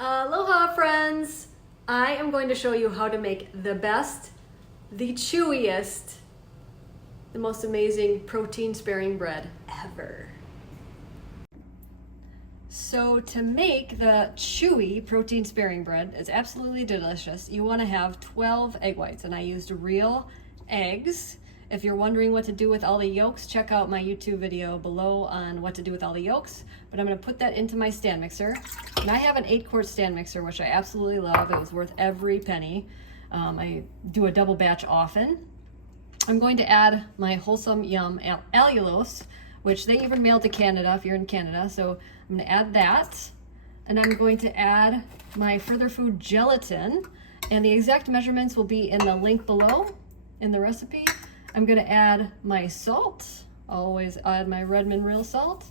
Aloha friends! I am going to show you how to make the best, the chewiest, the most amazing protein sparing bread ever. So to make the chewy protein sparing bread, it's absolutely delicious. You want to have 12 egg whites, and I used real eggs. If you're wondering what to do with all the yolks, check out my YouTube video below on what to do with all the yolks. But I'm going to put that into my stand mixer. And I have an 8-quart stand mixer, which I absolutely love. It was worth every penny. I do a double batch often. I'm going to add my Wholesome Yum allulose, which they even mail to Canada if you're in Canada. So I'm going to add that. And I'm going to add my Further Food gelatin. And the exact measurements will be in the link below in the recipe. I'm going to add my salt. Always add my Redmond real salt.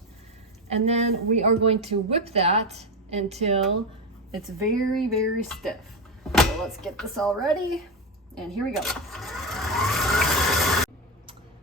And then we are going to whip that until it's very, very stiff. So let's get this all ready. And here we go.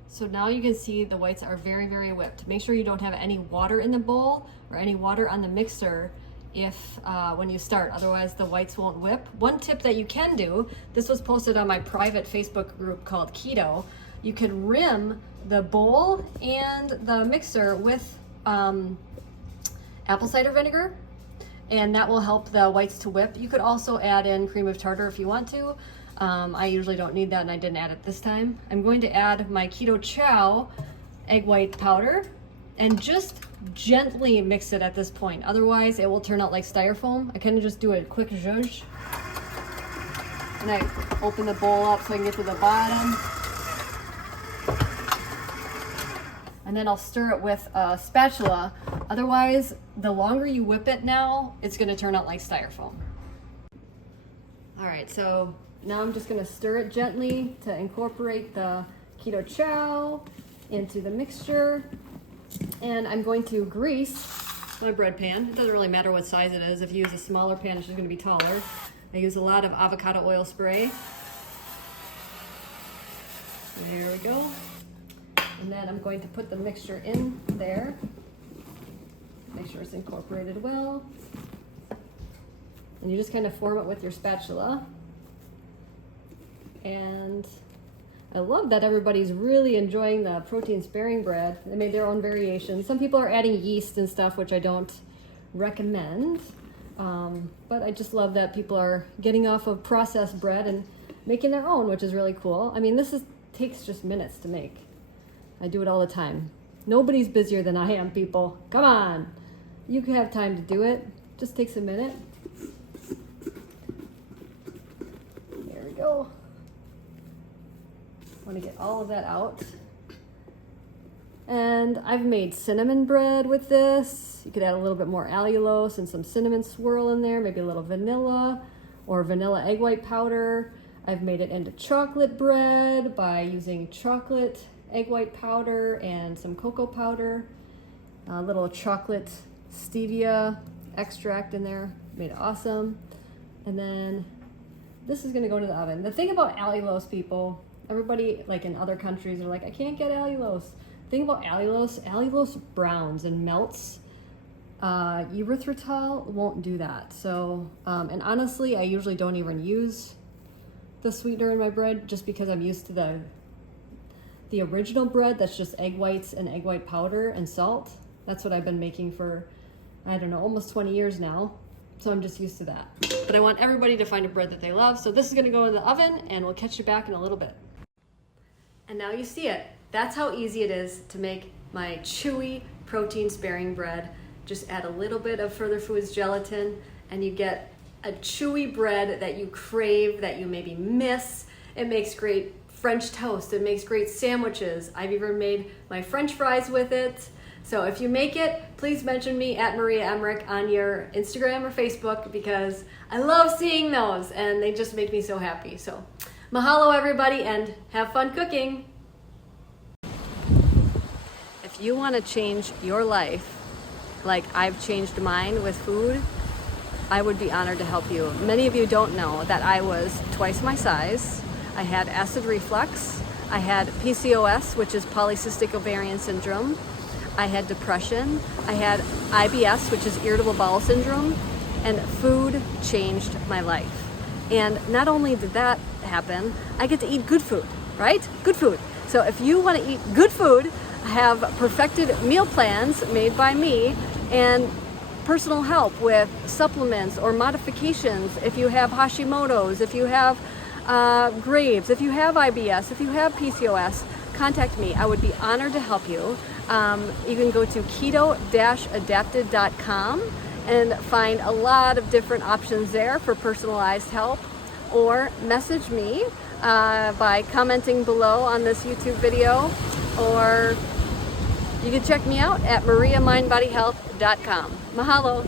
So now you can see the whites are very, very whipped. Make sure you don't have any water in the bowl or any water on the mixer when you start, otherwise the whites won't whip. One tip that you can do, this was posted on my private Facebook group called Keto. You can rim the bowl and the mixer with apple cider vinegar, and that will help the whites to whip. You could also add in cream of tartar if you want to. I usually don't need that, and I didn't add it this time. I'm going to add my Keto Chow egg white powder and just gently mix it at this point. Otherwise, it will turn out like styrofoam. I kind of just do a quick zhuzh. And I open the bowl up so I can get to the bottom. And then I'll stir it with a spatula. Otherwise, the longer you whip it now, it's gonna turn out like styrofoam. All right, so now I'm just gonna stir it gently to incorporate the Keto Chow into the mixture. And I'm going to grease my bread pan. It doesn't really matter what size it is. If you use a smaller pan, it's just gonna be taller. I use a lot of avocado oil spray. There we go. And then I'm going to put the mixture in there. Make sure it's incorporated well. And you just kind of form it with your spatula. And I love that everybody's really enjoying the protein sparing bread. They made their own variations. Some people are adding yeast and stuff, which I don't recommend. But I just love that people are getting off of processed bread and making their own, which is really cool. I mean, takes just minutes to make. I do it all the time. Nobody's busier than I am, people. Come on. You can have time to do it. Just takes a minute. There we go. Want to get all of that out. And I've made cinnamon bread with this. You could add a little bit more allulose and some cinnamon swirl in there, maybe a little vanilla or vanilla egg white powder. I've made it into chocolate bread by using chocolate egg white powder and some cocoa powder, a little chocolate stevia extract in there, made it awesome. And then this is gonna go into the oven. The thing about allulose, people, everybody like in other countries are like, I can't get allulose. The thing about allulose browns and melts. Erythritol won't do that. So, and honestly, I usually don't even use the sweetener in my bread just because I'm used to the original bread that's just egg whites and egg white powder and salt. That's what I've been making for, I don't know, almost 20 years now. So I'm just used to that. But I want everybody to find a bread that they love. So this is gonna go in the oven and we'll catch you back in a little bit. And now you see it. That's how easy it is to make my chewy protein sparing bread. Just add a little bit of Further Foods gelatin and you get a chewy bread that you crave, that you maybe miss. It makes great French toast. It makes great sandwiches. I've even made my French fries with it. So if you make it, please mention me at Maria Emmerich on your Instagram or Facebook because I love seeing those and they just make me so happy. So mahalo everybody and have fun cooking. If you want to change your life like I've changed mine with food, I would be honored to help you. Many of you don't know that I was twice my size. I had acid reflux. I had PCOS, which is polycystic ovarian syndrome. I had depression. I had IBS, which is irritable bowel syndrome. and food changed my life. And not only did that happen, I get to eat good food, right? Good food. So if you want to eat good food, I have perfected meal plans made by me and personal help with supplements or modifications if you have Hashimoto's, if you have Graves, if you have IBS, if you have PCOS, contact me. I would be honored to help you. You can go to keto-adapted.com and find a lot of different options there for personalized help, or message me by commenting below on this YouTube video, or you can check me out at mariamindbodyhealth.com. Mahalo.